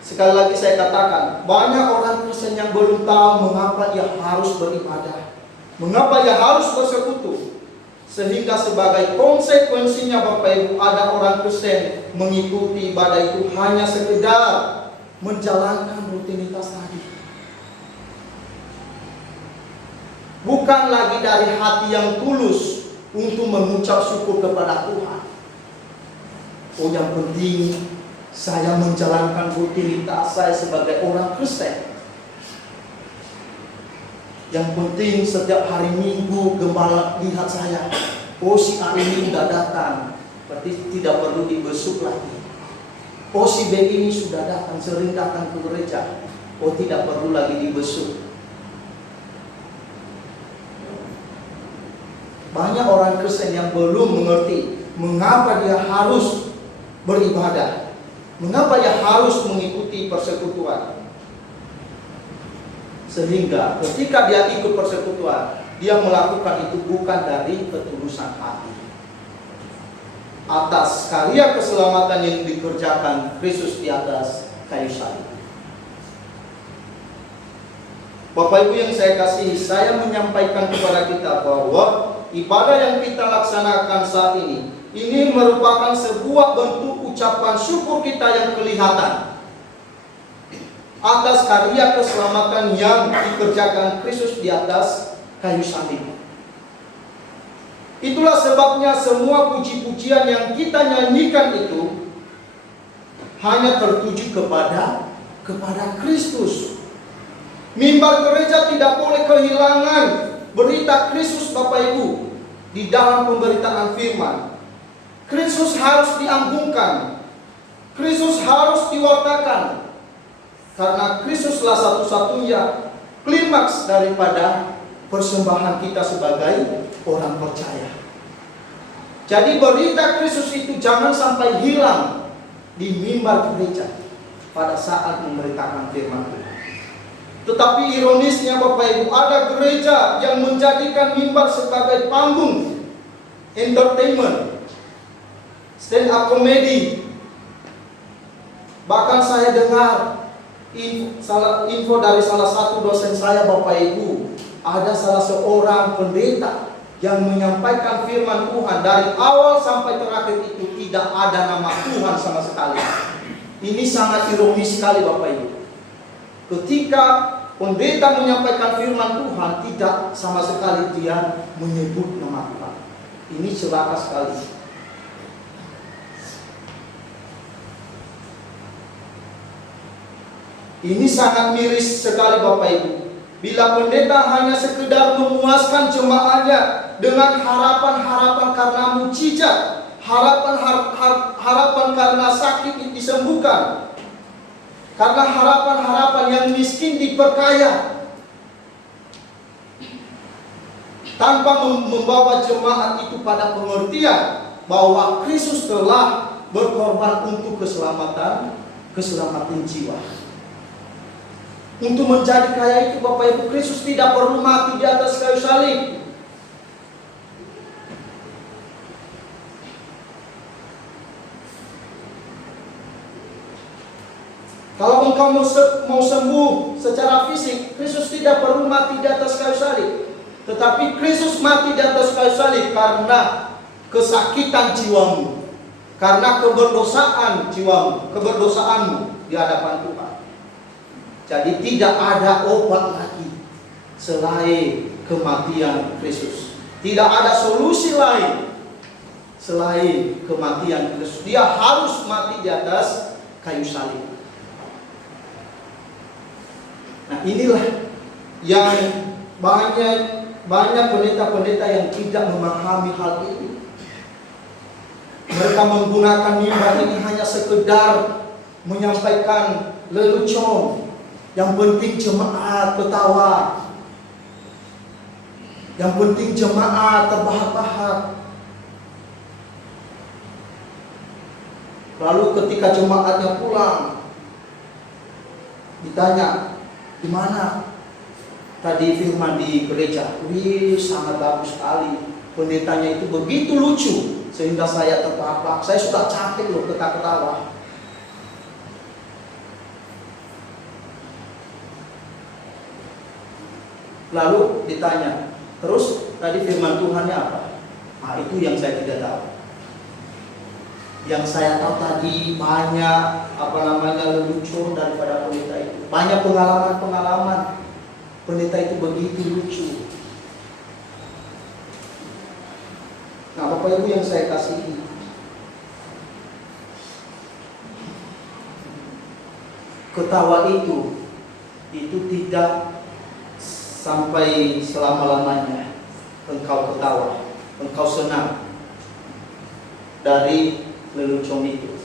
sekali lagi saya katakan, banyak orang Kristen yang belum tahu mengapa ia harus beribadah, mengapa ia harus bersekutu. Sehingga sebagai konsekuensinya Bapak Ibu, ada orang Kristen mengikuti ibadah itu hanya sekedar menjalankan rutinitas tadi, bukan lagi dari hati yang tulus untuk mengucap syukur kepada Tuhan. Oh, yang penting saya menjalankan rutinitas saya sebagai orang Kristen. Yang penting setiap hari Minggu gembala lihat saya, oh si A ini sudah datang, berarti tidak perlu dibesuk lagi. Oh si B ini sudah datang, sering datang ke gereja, oh tidak perlu lagi dibesuk. Banyak orang Kristen yang belum mengerti mengapa dia harus beribadah, mengapa ia harus mengikuti persekutuan. Sehingga ketika dia ikut persekutuan, dia melakukan itu bukan dari ketulusan hati, atas karya keselamatan yang dikerjakan Kristus di atas kayu salib. Bapak Ibu yang saya kasihi, saya menyampaikan kepada kita bahwa ibadah yang kita laksanakan saat ini merupakan sebuah bentuk ucapan syukur kita yang kelihatan atas karya keselamatan yang dikerjakan Kristus di atas kayu salib. Itulah sebabnya semua puji-pujian yang kita nyanyikan itu hanya tertuju kepada Kristus. Mimbar gereja tidak boleh kehilangan berita Kristus Bapak Ibu di dalam pemberitaan firman. Kristus harus dianggungkan, Kristus harus diwartakan, karena Kristuslah satu-satunya klimaks daripada persembahan kita sebagai orang percaya. Jadi berita Kristus itu jangan sampai hilang di mimbar gereja pada saat memberitakan firman Tuhan. Tetapi ironisnya Bapak Ibu, ada gereja yang menjadikan mimbar sebagai panggung entertainment, stand up comedy. Bahkan saya dengar info dari salah satu dosen saya Bapak Ibu, ada salah seorang pendeta yang menyampaikan firman Tuhan dari awal sampai terakhir itu tidak ada nama Tuhan sama sekali. Ini sangat ironis sekali Bapak Ibu. Ketika pendeta menyampaikan firman Tuhan, tidak sama sekali dia menyebut nama Tuhan. Ini celaka sekali. Ini sangat miris sekali Bapak Ibu. Bila pendeta hanya sekedar memuaskan jemaatnya dengan harapan-harapan karena mujizat, harapan karena sakit disembuhkan, karena harapan-harapan yang miskin diperkaya, tanpa membawa jemaat itu pada pengertian bahwa Kristus telah berkorban untuk keselamatan jiwa. Untuk menjadi kaya itu Bapak Ibu, Kristus tidak perlu mati di atas kayu salib. Kalau engkau mau sembuh secara fisik, Kristus tidak perlu mati di atas kayu salib. Tetapi Kristus mati di atas kayu salib karena kesakitan jiwamu, karena keberdosaan jiwamu, keberdosaanmu di hadapan Tuhan. Jadi tidak ada obat lagi selain kematian Kristus. Tidak ada solusi lain selain kematian Kristus. Dia harus mati di atas kayu salib. Nah, inilah yang banyak pendeta-pendeta yang tidak memahami hal ini. Mereka menggunakan mimbar ini hanya sekedar menyampaikan lelucon. Yang penting jemaat ketawa, yang penting jemaat terbahak-bahak. Lalu ketika jemaatnya pulang, ditanya, gimana tadi firman di gereja? Wih, sangat bagus sekali. Pendetanya itu begitu lucu sehingga saya terbahak-bahak. Saya sudah capek loh ketawa. Lalu ditanya, terus tadi firman Tuhannya apa? Nah, itu yang saya tidak tahu. Yang saya tahu tadi banyak lelucon daripada pendeta itu. Banyak pengalaman pendeta itu begitu lucu. Nah, Bapak Ibu yang saya kasihi, ketawa itu tidak sampai selama-lamanya engkau ketawa, engkau senang dari lelucon itu.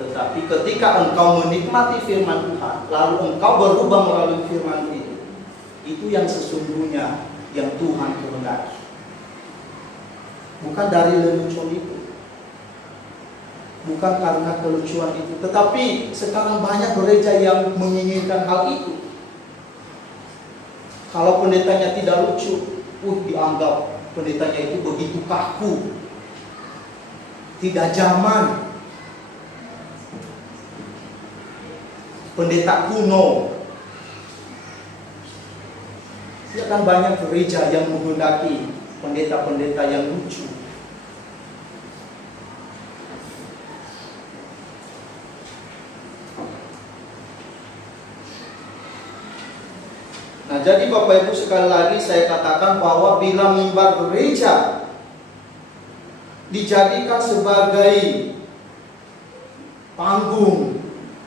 Tetapi ketika engkau menikmati firman Tuhan, lalu engkau berubah melalui firman itu yang sesungguhnya yang Tuhan kehendaki. Bukan dari lelucon itu, bukan karena kelucuan itu. Tetapi sekarang banyak gereja yang menginginkan hal itu. Kalau pendetanya tidak lucu, dianggap pendetanya itu begitu kaku, tidak zaman, pendeta kuno. Ya kan banyak gereja yang menghendaki pendeta-pendeta yang lucu. Nah, jadi Bapak Ibu, sekali lagi saya katakan bahwa bila mimbar gereja dijadikan sebagai panggung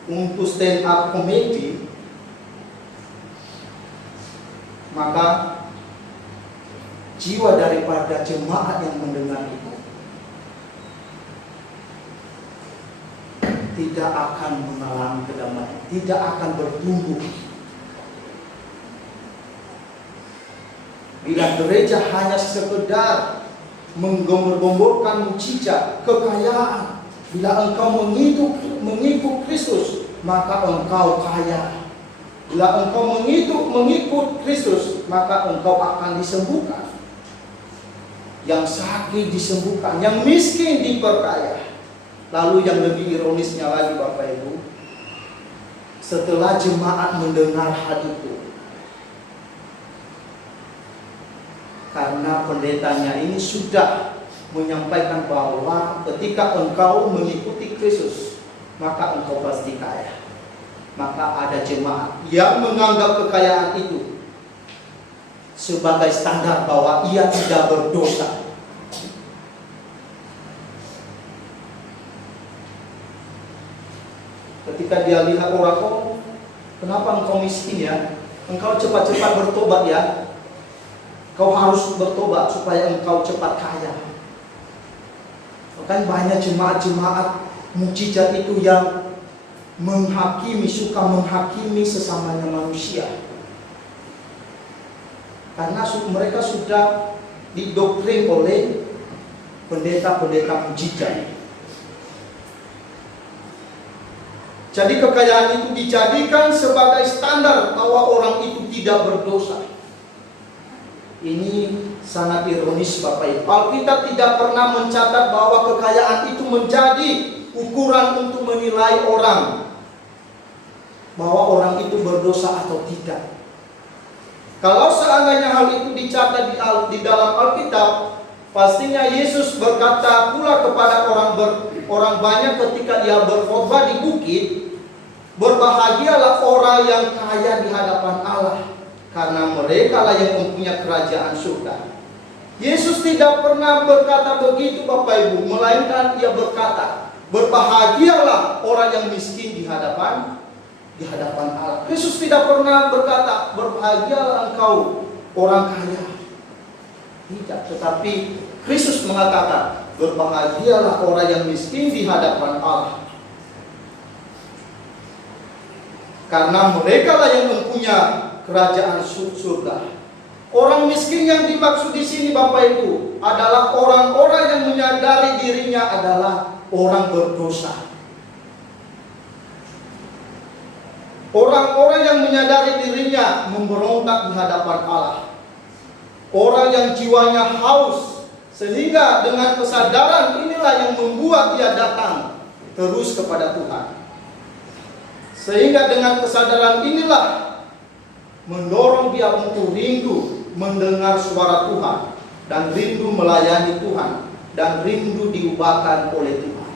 untuk stand up comedy, maka jiwa daripada jemaat yang mendengar itu tidak akan mengalami kedamaian, tidak akan bertumbuh. Bila gereja hanya sekedar menggembor-gemborkan mujizat, kekayaan, bila engkau mengikut Kristus, maka engkau kaya. Bila engkau mengikut Kristus, maka engkau akan disembuhkan. Yang sakit disembuhkan, yang miskin diperkaya. Lalu yang lebih ironisnya lagi Bapak Ibu, setelah jemaat mendengar hal itu, Karena pendetanya ini sudah menyampaikan bahwa ketika engkau mengikuti Kristus, maka engkau pasti kaya. Maka ada jemaat yang menganggap kekayaan itu sebagai standar bahwa ia tidak berdosa. Ketika dia lihat orang, oh kenapa engkau miskin ya? Engkau cepat-cepat bertobat ya. Kau harus bertobat supaya engkau cepat kaya. Bahkan banyak jemaat-jemaat mukjizat itu yang menghakimi, suka menghakimi sesamanya manusia. Karena mereka sudah didoktrin oleh pendeta-pendeta mukjizat. Jadi kekayaan itu dijadikan sebagai standar bahwa orang itu tidak berdosa. Ini sangat ironis Bapak Ibu. Alkitab tidak pernah mencatat bahwa kekayaan itu menjadi ukuran untuk menilai orang, bahwa orang itu berdosa atau tidak. Kalau seandainya hal itu dicatat di dalam Alkitab, pastinya Yesus berkata pula kepada orang banyak ketika ia berkhotbah di bukit, berbahagialah orang yang kaya di hadapan Allah, karena mereka lah yang mempunyai kerajaan surga. Yesus tidak pernah berkata begitu Bapak Ibu, melainkan ia berkata, berbahagialah orang yang miskin di hadapan Allah. Yesus tidak pernah berkata, berbahagialah engkau orang kaya. Tidak, tetapi Kristus mengatakan, berbahagialah orang yang miskin di hadapan Allah, karena mereka lah yang mempunyai kerajaan surga. Orang miskin yang dimaksud di sini Bapak Ibu adalah orang-orang yang menyadari dirinya adalah orang berdosa. Orang-orang yang menyadari dirinya memberontak di hadapan Allah. Orang yang jiwanya haus, sehingga dengan kesadaran inilah yang membuat dia datang terus kepada Tuhan. Sehingga dengan kesadaran inilah mendorong dia untuk rindu mendengar suara Tuhan, dan rindu melayani Tuhan, dan rindu diubahkan oleh Tuhan.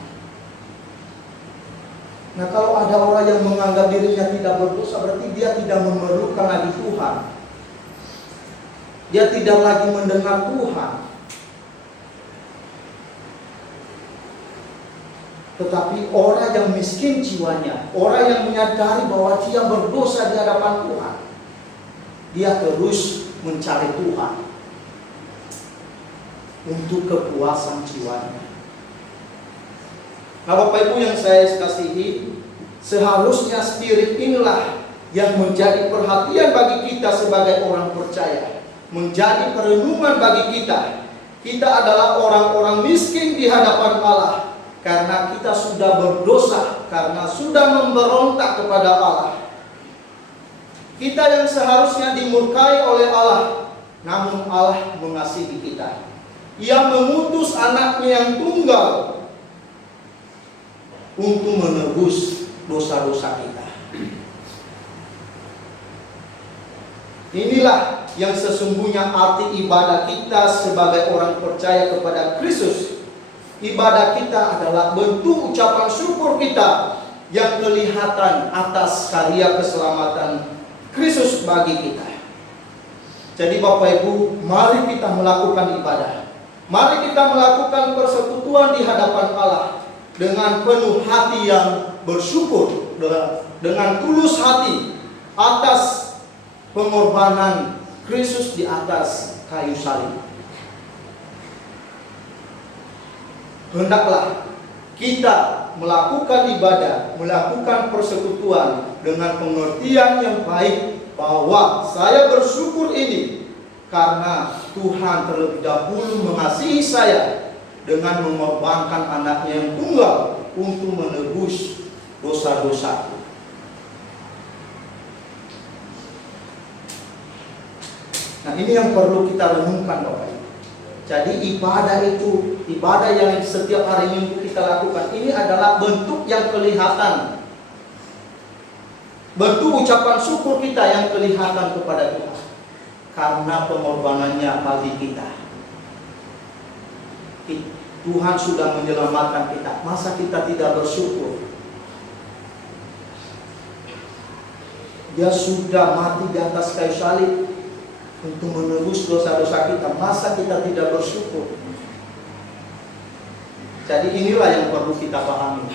Nah, kalau ada orang yang menganggap dirinya tidak berdosa, berarti dia tidak memerlukan lagi Tuhan. Dia tidak lagi mendengar Tuhan. Tetapi orang yang miskin jiwanya, orang yang menyadari bahwa dia berdosa di hadapan Tuhan, dia terus mencari Tuhan untuk kepuasan jiwanya. Nah, Bapak Ibu yang saya kasihi, seharusnya spirit inilah yang menjadi perhatian bagi kita sebagai orang percaya, menjadi perenungan bagi kita. Kita adalah orang-orang miskin di hadapan Allah karena kita sudah berdosa, karena sudah memberontak kepada Allah. Kita yang seharusnya dimurkai oleh Allah, namun Allah mengasihi kita. Ia mengutus anaknya yang tunggal untuk menebus dosa-dosa kita. Inilah yang sesungguhnya arti ibadah kita sebagai orang percaya kepada Kristus. Ibadah kita adalah bentuk ucapan syukur kita yang kelihatan atas karya keselamatan Kristus bagi kita. Jadi Bapak Ibu, mari kita melakukan ibadah. Mari kita melakukan persekutuan di hadapan Allah dengan penuh hati yang bersyukur, dengan tulus hati atas pengorbanan Kristus di atas kayu salib. Hendaklah kita melakukan ibadah, melakukan persekutuan dengan pengertian yang baik bahwa saya bersyukur ini karena Tuhan terlebih dahulu mengasihi saya dengan mengorbankan anaknya yang tunggal untuk menebus dosa-dosaku. Nah, ini yang perlu kita renungkan Bapak Ibu. Jadi ibadah itu, ibadah yang setiap hari Minggu kita lakukan, ini adalah bentuk yang kelihatan, bentuk ucapan syukur kita yang kelihatan kepada Tuhan. karena pengorbanannya bagi kita. Tuhan sudah menyelamatkan kita, masa kita tidak bersyukur? Dia sudah mati di atas kayu salib untuk menebus dosa-dosa kita, masa kita tidak bersyukur? Jadi inilah yang perlu kita pahami.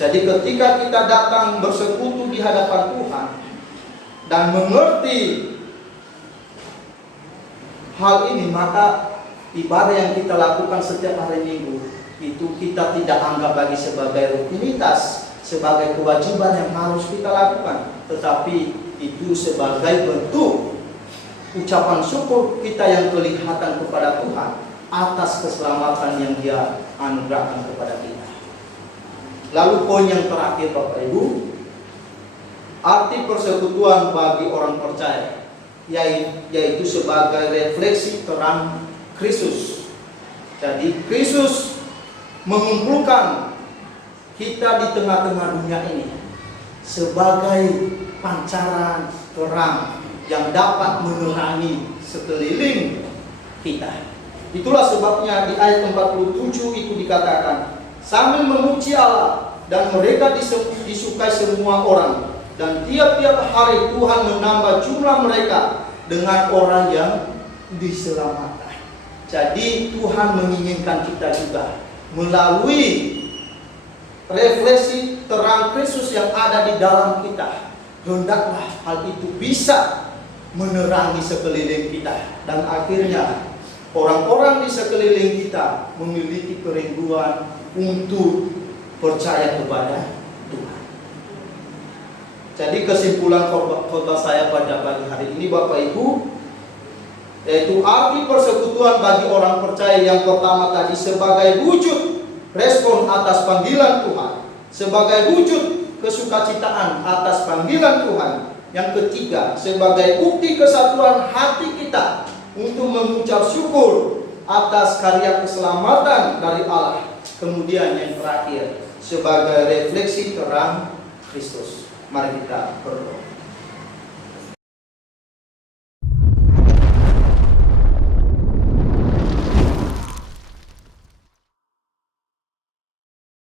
Jadi ketika kita datang bersekutu di hadapan Tuhan dan mengerti hal ini, maka ibadah yang kita lakukan setiap hari Minggu itu kita tidak anggap lagi sebagai rutinitas, sebagai kewajiban yang harus kita lakukan, tetapi itu sebagai bentuk ucapan syukur kita yang kelihatan kepada Tuhan atas keselamatan yang Dia anugerahkan kepada kita. Lalu poin yang terakhir Bapak Ibu, arti persekutuan bagi orang percaya, yaitu sebagai refleksi terang Kristus. Jadi Kristus mengumpulkan kita di tengah-tengah dunia ini sebagai pancaran terang yang dapat menerangi sekeliling kita. Itulah sebabnya di ayat 47 itu dikatakan, sambil memuji Allah dan mereka disukai semua orang, dan tiap-tiap hari Tuhan menambah jumlah mereka dengan orang yang diselamatkan. Jadi Tuhan menginginkan kita juga melalui refleksi terang Kristus yang ada di dalam kita, hendaklah hal itu bisa menerangi sekeliling kita, dan akhirnya orang-orang di sekeliling kita memiliki kerinduan untuk percaya kepada Tuhan. Jadi kesimpulan khotbah saya pada pagi hari ini Bapak Ibu, yaitu arti persekutuan bagi orang percaya yang pertama tadi sebagai wujud respon atas panggilan Tuhan, sebagai wujud kesukacitaan atas panggilan Tuhan. Yang ketiga, sebagai bukti kesatuan hati kita untuk mengucap syukur atas karya keselamatan dari Allah. Kemudian yang terakhir, sebagai refleksi terang Kristus. Mari kita berdoa.